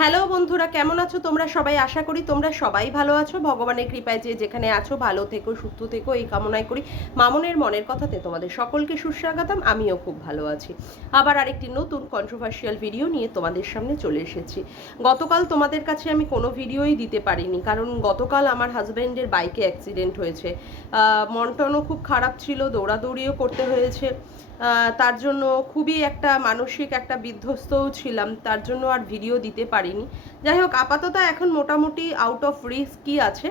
Hello বন্ধুরা, কেমন আছো তোমরা সবাই? আশা করি তোমরা সবাই ভালো আছো। ভগবানের কৃপায় যে যেখানে আছো, ভালো থেকো, সুস্থ থেকো, এই কামনাই করি। মামনের মনের কথাতে তোমাদের সকলকে সুস্বাগতম, আমিও খুব ভালো আছি। আবার আরেকটি নতুন কন্ট্রোভার্সিয়াল ভিডিও নিয়ে তোমাদের সামনে চলে এসেছি। গতকাল তোমাদের কাছে আমি কোনো ভিডিওই দিতে পারিনি, কারণ গতকাল আমার হাজব্যান্ডের বাইকে অ্যাক্সিডেন্ট হয়েছে। মনটনও খুব খারাপ ছিল, দৌড়াদৌড়িও করতে হয়েছে। তার জন্য খুবই একটা মানসিক একটা বিধ্বস্তও ছিলাম, তার জন্য আর ভিডিও দিতে পারিনি। যাই হোক, আপাতত এখন মোটামুটি আউট অফ রিস্কই আছে।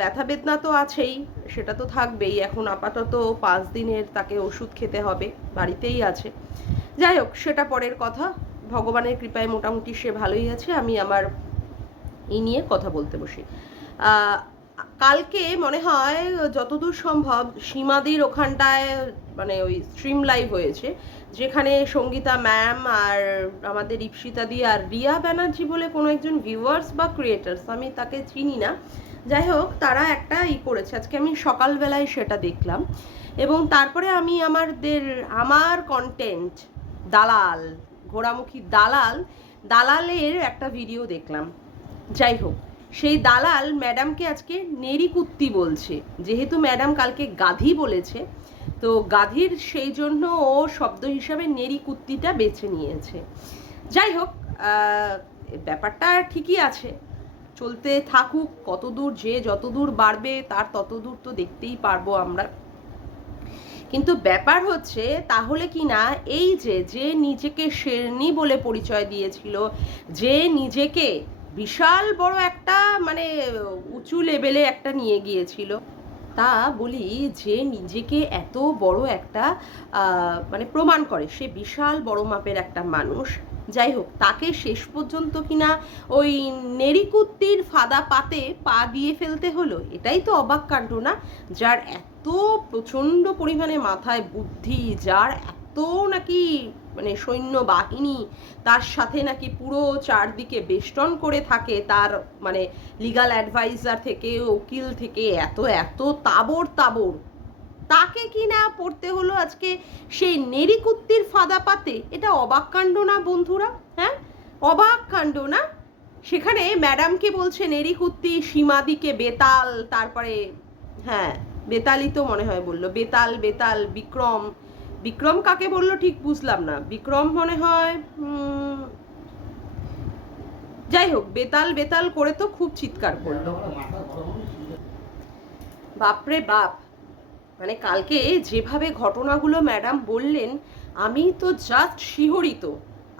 ব্যথা বেদনা তো আছেই, সেটা তো থাকবেই। এখন আপাতত পাঁচ দিনের তাকে ওষুধ খেতে হবে, বাড়িতেই আছে। যাই হোক, সেটা পরের কথা। ভগবানের কৃপায় মোটামুটি সে ভালোই আছে, আমি আমার এই নিয়ে কথা বলতে বসি। কালকে মনে হয় যতদূর সম্ভব সীমাদির ওখানটায় মানে ওই স্ট্রিম লাইভ হয়েছে, যেখানে সঙ্গীতা ম্যাম আর আমাদের ইপসিতা দি আর রিয়া ব্যানার্জি বলে কোনো একজন ভিউয়ার্স বা ক্রিয়েটার্স আমি তাকে চিনি না। যাই হোক, তারা একটা ই করেছে। আজকে আমি সকালবেলায় সেটা দেখলাম। এবং তারপরে আমি আমাদের, আমার কন্টেন্ট দালাল, ঘোড়ামুখী দালাল, দালালের একটা ভিডিও দেখলাম। যাই হোক। সেই দালাল ম্যাডামকে আজকে নেরিকুত্তি বলছে। যেহেতু ম্যাডাম কালকে গাধি বলেছে, তো গাধির সেই জন্য ও শব্দ হিসাবে নেরিকুত্তিটা বেছে নিয়েছে। যাই হোক ব্যাপারটা ঠিকই আছে। চলতে থাকুক, কতদূর যে যতদূর বাড়বে, তার ততদূর তো দেখতেই পারব আমরা। কিন্তু ব্যাপার হচ্ছে, তাহলে কি না, এই যে যে নিজেকে শেরনি বলে পরিচয় দিয়েছিল, যে নিজেকে বিশাল বড় একটা মানে উঁচু লেভেলে একটা নিয়ে গিয়েছিল। তা বলি যে নিজেকে এত বড় একটা মানে প্রমাণ করে সে বিশাল বড় মাপের একটা মানুষ। যাই হোক, তাকে শেষ পর্যন্ত কিনা ওই নেরিকুত্তির ফাদা পাতে পা দিয়ে ফেলতে হলো, এটাই তো অবাক কাণ্ড না? যার এত প্রচণ্ড পরিমাণে মাথায় বুদ্ধি, যার এত নাকি মানে সৈন্য বাহিনী তার সাথে নাকি পুরো চারদিকে বেষ্টন করে থাকে তার মানে লিগাল অ্যাডভাইজার থেকে, উকিল থেকে, এত এত তাবর তাবর তাকে কি না পড়তে হলো আজকে সেই নেরিকুত্তির ফাদা পাতে এটা অবাক কাণ্ড না বন্ধুরা? হ্যাঁ? অবাক কাণ্ড না? সেখানে ম্যাডামকে বলছে নেরিকুত্তি সীমাদিকে বেতাল, তারপরে হ্যাঁ বেতালই তো মনে হয় বলল, বেতাল বেতাল, বিক্রম বিক্রম কাকে বলল ঠিক বুঝলাম না। বিক্রম মনে হয় যাই হোক, বেতাল বেতাল করে তো খুব চিৎকার করল। বাপরে বাপ মানে কালকে যেভাবে ঘটনাগুলো ম্যাডাম বললেন, আমি তো জাস্ট শিহরিত।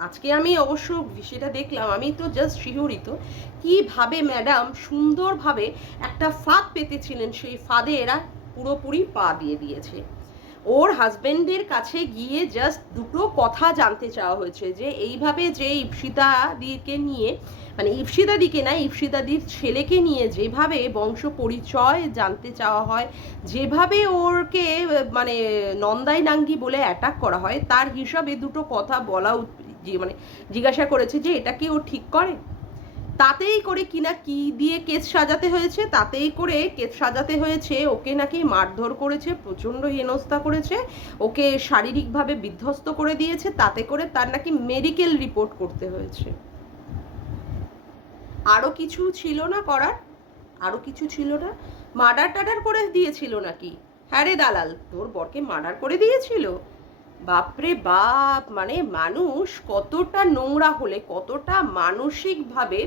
আজকে আমি অবশ্য সেটা দেখলাম, আমি তো জাস্ট শিহরিত। কীভাবে ম্যাডাম সুন্দরভাবে একটা ফাঁদ পেতেছিলেন, সেই ফাঁদে এরা পুরোপুরি পা দিয়ে দিয়েছে। ওর হাজবেন্ডের কাছে গিয়ে জাস্ট দুটো কথা জানতে চাওয়া হয়েছে যে এইভাবে যে ইপসিতা দিকে নিয়ে মানে ইপসিতা দিকে না ইপসিতাদির ছেলেকে নিয়ে যেভাবে বংশ পরিচয় জানতে চাওয়া হয়, যেভাবে ওরকে মানে নন্দাই নাঙ্গি বলে অ্যাটাক করা হয়, তার হিসাবে দুটো কথা বলা মানে জিজ্ঞাসা করেছে যে এটা কি ও ঠিক করে? তাতেই করে কিনা কি দিয়ে কেস সাজাতে হয়েছে, তাতেই করে কেস সাজাতে হয়েছে, ওকে নাকি মারধর করেছে, প্রচণ্ড হেনস্থা করেছে, ওকে শারীরিকভাবে বিধ্বস্ত করে দিয়েছে, তাতে করে তার নাকি মেডিকেল রিপোর্ট করতে হয়েছে। আরও কিছু ছিল না করার? আরও কিছু ছিল না? মার্ডার টাডার করে দিয়েছিল নাকি? হ্যাঁ রে দালাল, তোর বরকে মার্ডার করে দিয়েছিল? বাপরে বাপ মানে মানুষ কতটা নোংরা হলে, কতটা মানসিকভাবে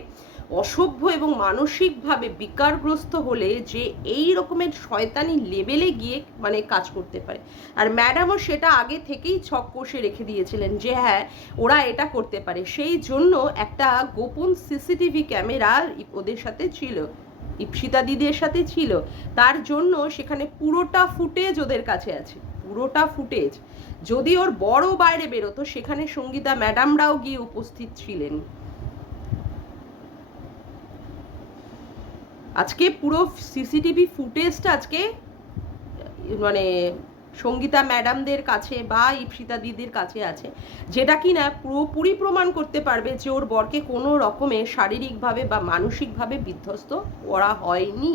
অসভ্য এবং মানসিকভাবে বিকারগ্রস্ত হলে যে এই রকমের শয়তানি লেভেলে গিয়ে মানে কাজ করতে পারে। আর ম্যাডামও সেটা আগে থেকেই ছক কষে রেখে দিয়েছিলেন যে হ্যাঁ ওরা এটা করতে পারে। সেই জন্য একটা গোপন সিসিটিভি ক্যামেরা ওদের সাথে ছিল, ইপসিতা দিদির সাথে ছিল। তার জন্য সেখানে পুরোটা ফুটেজ ওদের কাছে আছে, পুরোটা ফুটেজ। যদি ওর বড় বাইরে বেরোতো, সেখানে সঙ্গীতা ম্যাডামরাও গিয়ে উপস্থিত ছিলেন। আজকে পুরো সিসিটিভি ফুটেজটা আজকে মানে সঙ্গীতা ম্যাডামদের কাছে বা ইপসিতা দিদির কাছে আছে, যেটা কি না পুরোপুরি প্রমাণ করতে পারবে যে ওর বরকে কোনো রকমে শারীরিকভাবে বা মানসিকভাবে বিধ্বস্ত করা হয়নি।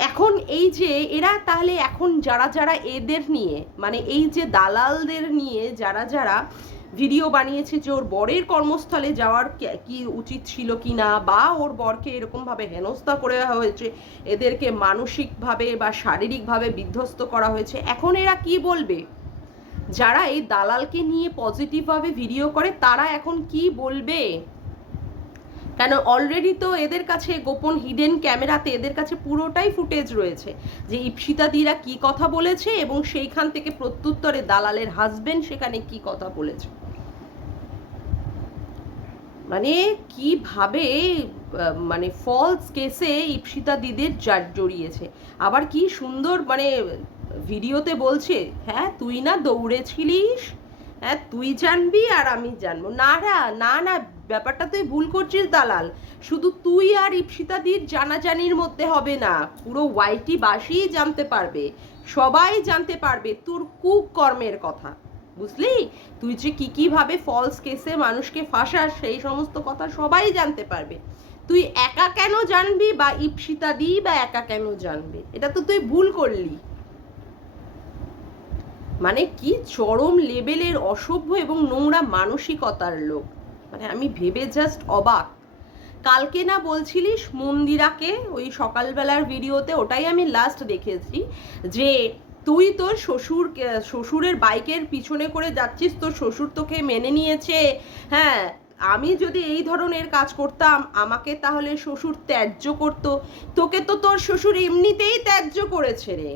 এখন এই যে এরা তাহলে এখন যারা যারা এদের নিয়ে মানে এই যে দালালদের নিয়ে যারা যারা ভিডিও বানিয়েছে যে ওর বরের কর্মস্থলে যাওয়ার কে- উচিত ছিল কি না বা ওর বরকে এরকমভাবে হেনস্থা করে দেওয়া হয়েছে, এদেরকে মানসিকভাবে বা শারীরিকভাবে বিধ্বস্ত করা হয়েছে, এখন এরা কি বলবে? যারা এই দালালকে নিয়ে পজিটিভভাবে ভিডিও করে, তারা এখন কি বলবে? কেন? অলরেডি তো এদের কাছে গোপন হিডেন ক্যামেরাতে এদের কাছে পুরোটাই ফুটেজ রয়েছে। যে ইপসিতাদিরা কি কথা বলেছে এবং সেইখান থেকে প্রত্যুত্তরে দালালের হাজবেন্ড সেখানে কি কথা বলেছে? মানে কীভাবে মানে ফলস কেসে ইপসিতা দিদের জার জড়িয়েছে। আবার কি সুন্দর মানে ভিডিওতে বলছে হ্যাঁ তুই না দৌড়েছিলিস? হ্যাঁ তুই জানবি আর আমি জানব। না না না না, ব্যাপারটা তুই ভুল করছিস দালাল। শুধু তুই আর ইপসিতাদির জানাজানির মধ্যে হবে না, পুরো ওয়াইটি বাসিই জানতে পারবে, সবাই জানতে পারবে তোর কুকর্মের কথা। বুঝলি? তুই যে কি কি ভাবে ফলস কেসে মানুষকে ফাঁসাস, সেই সমস্ত কথা সবাই জানতে পারবে। তুই একা কেন জানবি বা ইপসিতা দি বা একা কেন জানবে? এটা তো তুই ভুল করলি। মানে কি? চরম লেভেলের অসভ্য এবং নোংরা মানসিকতার লোক। মানে আমি ভেবে জাস্ট অবাক। কালকে না বলছিলিস মন্দিরাকে, ওই সকালবেলার ভিডিওতে, ওটাই আমি লাস্ট দেখেছি, যে তুই তোর শ্বশুর, শ্বশুরের বাইকের পিছনে করে যাচ্ছিস, তোর শ্বশুর তোকে মেনে নিয়েছে। হ্যাঁ আমি যদি এই ধরনের কাজ করতাম, আমাকে তাহলে শ্বশুর ত্যায্য করতো। তোকে তো তোর শ্বশুর এমনিতেই ত্যায্য করেছে রে।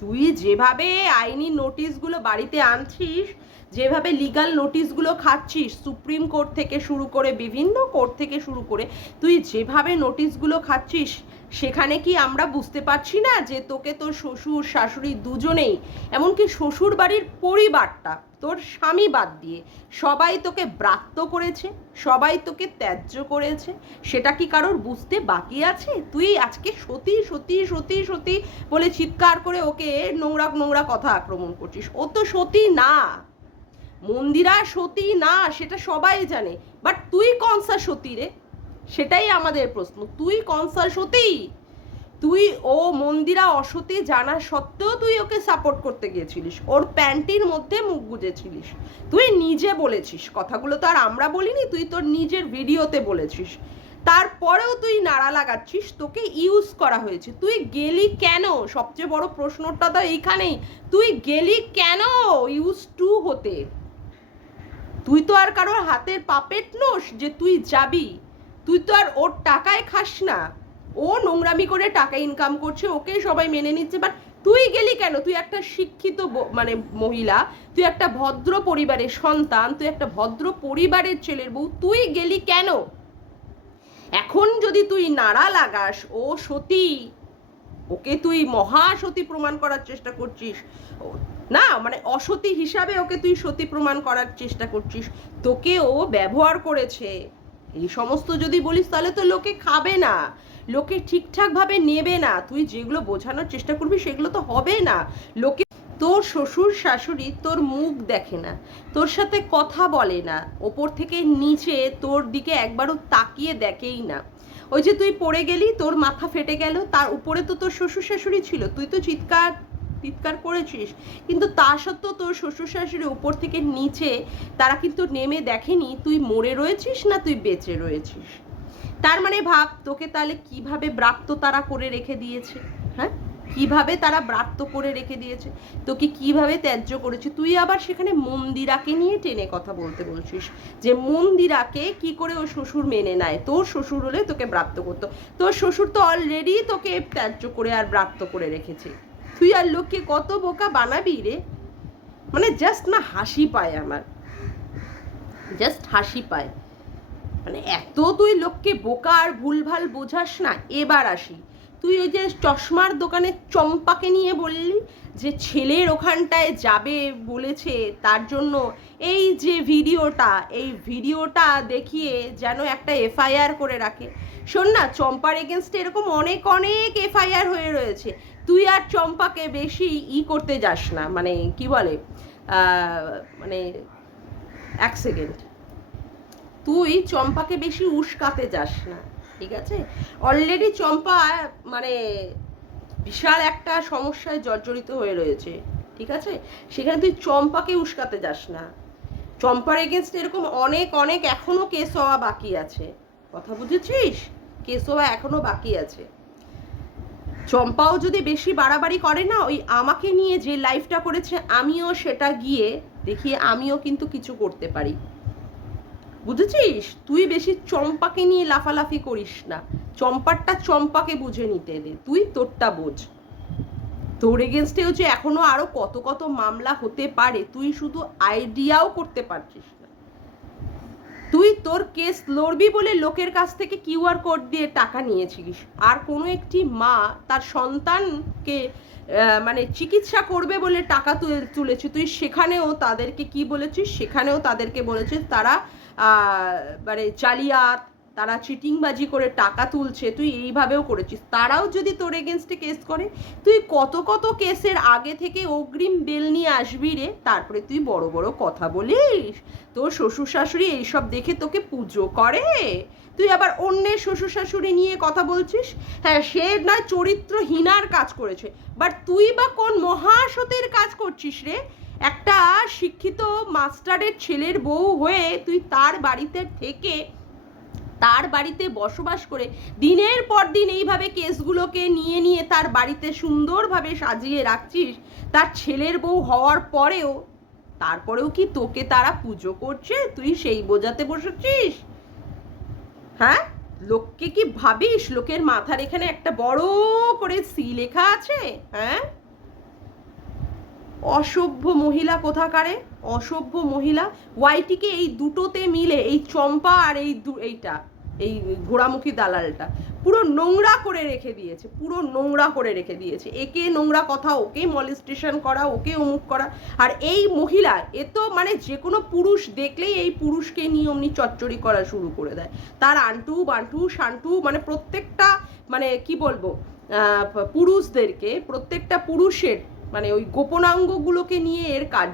তুই যেভাবে আইনি নোটিশগুলো বাড়িতে আনছিস, যেভাবে লিগাল নোটিশগুলো খাচ্ছিস, সুপ্রিম কোর্ট থেকে শুরু করে বিভিন্ন কোর্ট থেকে শুরু করে, তুই যেভাবে নোটিশগুলো খাচ্ছিস সেখানে কি আমরা বুঝতে পারছি না যে তোকে তোর শ্বশুর, শাশুড়ি দুজনেই, এমনকি শ্বশুর বাড়ির পরিবারটা তোর স্বামী বাদ দিয়ে সবাই তোকে ব্রাত্য করেছে, সবাই তোকে ত্যায্য করেছে, সেটা কি কারোর বুঝতে বাকি আছে? তুই আজকে সতী সতী সতী সতী বলে চিৎকার করে ওকে নোংরা নোংরা কথা আক্রমণ করছিস। ও তো সতী না। মন্দিরা সতী না, সেটা সবাই জানে। বাট তুই কনসা সতী রে? সেটাই আমাদের প্রশ্ন। তুই কনসা সতী? তুই ও মন্দিরা অসতী জানা সত্ত্বেও তুই ওকে সাপোর্ট করতে গিয়েছিলিস। ওর প্যান্টির মধ্যে মুখ গুজেছিলিস। তুই নিজে বলেছিস, কথাগুলো তো আর আমরা বলিনি, তুই তোর নিজের ভিডিওতে বলেছিস। তারপরেও তুই নাড়া লাগাচ্ছিস, তোকে ইউজ করা হয়েছে। তুই গেলি কেন? সবচেয়ে বড় প্রশ্নটা তো এইখানেই। তুই গেলি কেন ইউজ টু হতে? তুই তো আর কারোর হাতের পাপেট নোস যে তুই যাবি। তুই তো আর ওর টাকায় খাস না। ও নোংরামি করে টাকা ইনকাম করছে ওকে সবাই মেনে নিচ্ছে বাট তুই গেলি কেন? তুই একটা শিক্ষিত মানে মহিলা, তুই একটা ভদ্র পরিবারের সন্তান, তুই একটা ভদ্র পরিবারের ছেলের বউ, তুই গেলি কেন? এখন যদি তুই নাড়া লাগাস, ও সতী, ওকে তুই মহাসতী প্রমাণ করার চেষ্টা করছিস। না মানে অসতী হিসাবে ওকে তুই সতী প্রমাণ করার চেষ্টা করছিস। তোকে ও ব্যবহার করেছে। এই সমস্ত যদি বলিস তাহলে তো লোকে খাবে না। লোকে ঠিকঠাকভাবে নেবে না। তুই যেগুলো বোঝানোর চেষ্টা করবি সেগুলো তো হবে না। লোকে তোর শ্বশুর, শাশুড়ি তোর মুখ দেখে না। তোর সাথে কথা বলে না। ওপর থেকে নিচে তোর দিকে একবারও তাকিয়ে দেখেই না। ওই যে তুই পড়ে গেলি, তোর মাথা ফেটে গেল, তার উপরে তো তোর শ্বশুর, শাশুড়ি ছিল। তুই তো চিৎকার চিৎকার করেছিস। কিন্তু তা সত্ত্বেও তোর শ্বশুর শাশুড়ি উপর থেকে নিচে তারা কিন্তু নেমে দেখেনি তুই মরে রয়েছিস না তুই বেঁচে রয়েছিস। তার মানে ভাব, তোকে তাহলে কীভাবে ব্রাত্য তারা করে রেখে দিয়েছে? হ্যাঁ? কীভাবে তারা ব্রাত্য করে রেখে দিয়েছে? তোকে কীভাবে ত্যায্য করেছে? তুই আবার সেখানে মন্দিরাকে নিয়ে টেনে কথা বলতে বলছিস যে মন্দিরাকে কি করে ও শ্বশুর মেনে নেয়? তোর শ্বশুর হলে তোকে ব্রাত্য করতো। তোর শ্বশুর তো অলরেডি তোকে ত্যায্য করে আর ব্রাত্য করে রেখেছে। তুই আর লোককে কত বোকা বানাবি রে? মানে জাস্ট না হাসি পায় আমার। জাস্ট হাসি পায়। মানে এত তুই লোককে বোকা আর ভুলভাল বোঝাস না, এবার আসি। তুই ওই যে চশমার দোকানে চম্পাকে নিয়ে বললি যে ছেলের ওখানটায় যাবে বলেছে, তার জন্য এই যে ভিডিওটা, এই ভিডিওটা দেখিয়ে যেন একটা এফআইআর করে রাখে। শোন না, চম্পার এগেনস্টে এরকম অনেক অনেক এফআইআর হয়ে রয়েছে। তুই আর চম্পাকে বেশি ই করতে যাস না মানে কি বলে মানে এক সেকেন্ড তুই চম্পাকে বেশি উস্কাতে যাস না, ঠিক আছে? অলরেডি চম্পা মানে বিশাল একটা সমস্যায় জর্জরিত হয়ে রয়েছে, ঠিক আছে? সেখানে তুই চম্পাকে উস্কাতে যাস না। চম্পার এগেনস্ট এরকম অনেক অনেক এখনও কেস হওয়া বাকি আছে। কথা বুঝেছিস? কেস হওয়া এখনও বাকি আছে। চম্পাও যদি বেশি বাড়াবাড়ি করে না, ওই আমাকে নিয়ে যে লাইফটা করেছে, আমিও সেটা গিয়ে দেখি আমিও কিন্তু কিছু করতে পারি। বুঝেছিস? তুই বেশি চম্পাকে নিয়ে লাফালাফি করিস না। চম্পারটা চম্পাকে বুঝে নিতে দে তুই তোরটা বোঝ। তোর এগেনস্টে হচ্ছে এখনও আরও কত কত মামলা হতে পারে, তুই শুধু আইডিয়াও করতে পারছিস না। তুই তোর কেস লড়বি বলে লোকের কাছ থেকে কিউআর কোড দিয়ে টাকা নিয়েছিলিস। আর কোনো একটি মা তার সন্তানকে মানে চিকিৎসা করবে বলে টাকা তুলে তুলেছে। তুই সেখানেও তাদেরকে কি বলেছিস? সেখানেও তাদেরকে বলেছিস তারা মানে জালিয়াত তারা চিটিংবাজি করে টাকা তুলছে, তুই এইভাবেও করেছিস। তারাও যদি তোর এগেনস্টে কেস করে, তুই কত কত কেসের আগে থেকে অগ্রিম বেল নিয়ে আসবি রে? তারপরে তুই বড় বড় কথা বলিস। তোর শ্বশুর শাশুড়ি এইসব দেখে তোকে পুজো করে। তুই আবার অন্যের শ্বশুর শাশুড়ি নিয়ে কথা বলছিস? হ্যাঁ সে না চরিত্রহীনার কাজ করেছে। বাট তুই বা কোন মহাসতের কাজ করছিস রে? একটা শিক্ষিত মাস্টারের ছেলের বউ হয়ে তুই তার বাড়িতে থেকে তার বাড়িতে বসবাস করে দিনের পর দিন এইভাবে কেসগুলোকে নিয়ে নিয়ে তার বাড়িতে সুন্দরভাবে সাজিয়ে রাখছিস, তার ছেলের বউ হওয়ার পরেও, তারপরেও কি তোকে তারা পুজো করছে? তুই সেই বোঝাতে বসেছিস? হ্যাঁ? লোককে কি ভাবিস? লোকের মাথার এখানে একটা বড় করে সি লেখা আছে? হ্যাঁ? অসভ্য মহিলা কোথাকারে? অসভ্য মহিলা। ওয়াইটিকে এই দুটোতে মিলে, এই চম্পা আর এই এইটা। এই ঘোড়ামুখী দালালটা। পুরো নোংরা করে রেখে দিয়েছে, পুরো নোংরা করে রেখে দিয়েছে। একে নোংরা কথা, ওকে মলেস্টেশন করা, ওকে অমুক করা। আর এই মহিলা, এ তো মানে যে কোনো পুরুষ দেখলেই এই পুরুষকে নিয়ে অমনি চচ্চড়ি করা শুরু করে দেয়। তার আন্টু, বান্টু, শান্টু মানে প্রত্যেকটা মানে কি বলব পুরুষদেরকে, প্রত্যেকটা পুরুষের মানে ওই গোপনাঙ্গগুলোকে নিয়ে এর কাজ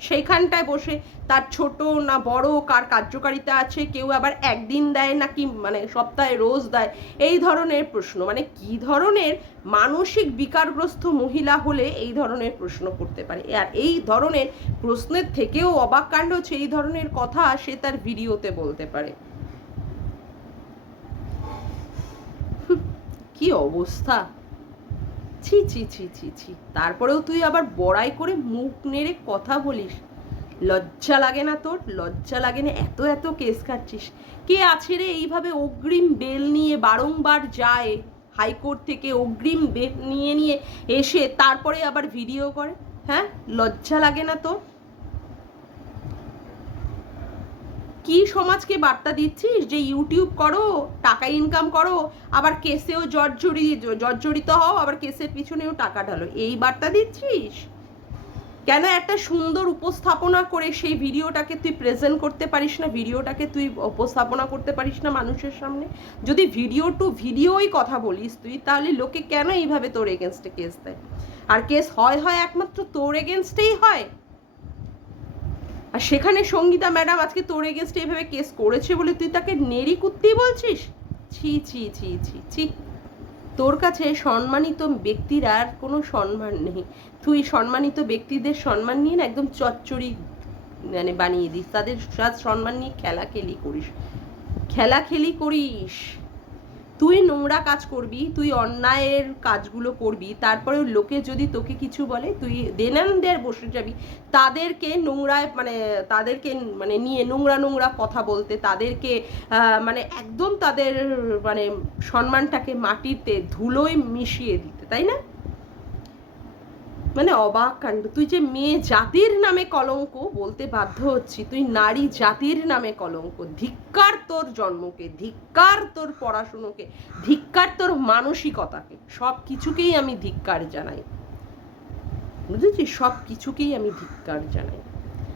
সেইখানটায় বসে তার ছোট না বড়, কার কার্যকারিতা আছে, কেউ আবার একদিন দেয় নাকি মানে সপ্তাহে রোজ দেয়, এই ধরনের প্রশ্ন। মানে কি ধরনের মানসিক বিকারগ্রস্ত মহিলা হলে এই ধরনের প্রশ্ন করতে পারে? আর এই ধরনের প্রশ্নের থেকেও অবাক কাণ্ড হচ্ছে, এই ধরনের কথা সে তার ভিডিওতে বলতে পারে। কি অবস্থা? ছি ছি ছি ছি ছি। তারপরেও তুই আবার বড়াই করে মুখ নেড়ে কথা বলিস। লজ্জা লাগে না তোর? লজ্জা লাগে না? এত এত কেস খাচ্ছিস। কে আছে রে এইভাবে অগ্রিম বেল নিয়ে বারংবার যায়? হাইকোর্ট থেকে অগ্রিম বেল নিয়ে নিয়ে এসে তারপরে আবার ভিডিও করে? হ্যাঁ? লজ্জা লাগে না তোর? কি সমাজকে বার্তা দিচ্ছিস? যে ইউটিউব করো, টাকা ইনকাম করো, আবার কেসেও জর্জরি, জর্জরিত হও, আবার কেসের পিছনেও টাকা ঢালো। এই বার্তা দিচ্ছিস? কেন একটা সুন্দর উপস্থাপনা করে সেই ভিডিওটাকে তুই প্রেজেন্ট করতে পারিস না, ভিডিওটাকে তুই উপস্থাপনা করতে পারিস না মানুষের সামনে? যদি ভিডিও টু ভিডিওই কথা বলিস তুই, তাহলে লোকে কেন এইভাবে তোর এগেনস্টে কেস দেয়? আর কেস হয় হয় একমাত্র তোর এগেনস্টেই হয়। আর সেখানে সঙ্গীতা ম্যাডাম আজকে তোর এগেনস্টে এভাবে কেস করেছে বলে তুই তাকে নেরি কুত্তি বলছিস? ছি ছি ছি ছি ছি। তোর কাছে সম্মানিত ব্যক্তির আর কোনো সম্মান নেই। তুই সম্মানিত ব্যক্তিদের সম্মান নিয়ে না একদম চচ্চড়ি মানে বানিয়ে দিস। তাদের সম্মান নিয়ে খেলা খেলি করিস। খেলা খেলি করিস। তুই নোংরা কাজ করবি, তুই অন্যায়ের কাজগুলো করবি, তারপরে লোকে যদি তোকে কিছু বলে, তুই দেনানদের বসে যাবি। তাদেরকে নোংরায় মানে তাদেরকে মানে নিয়ে নোংরা নোংরা কথা বলতে, তাদেরকে মানে একদম তাদের মানে সম্মানটাকে মাটিতে ধুলোয় মিশিয়ে দিতে, তাই না? মানে অবাক কাণ্ড। তুই যে মেয়ে জাতির নামে কলঙ্ক বলতে বাধ্য হচ্ছি, তুই নারী জাতির নামে কলঙ্ক। ধিক্কার তোর জন্মকে, ধিক্কার তোর পড়াশুনোকে, ধিক্কার তোর মানসিকতাকে। সব কিছুকেই আমি ধিক্কার জানাই। বুঝেছিস? সব কিছুকেই আমি ধিক্কার জানাই।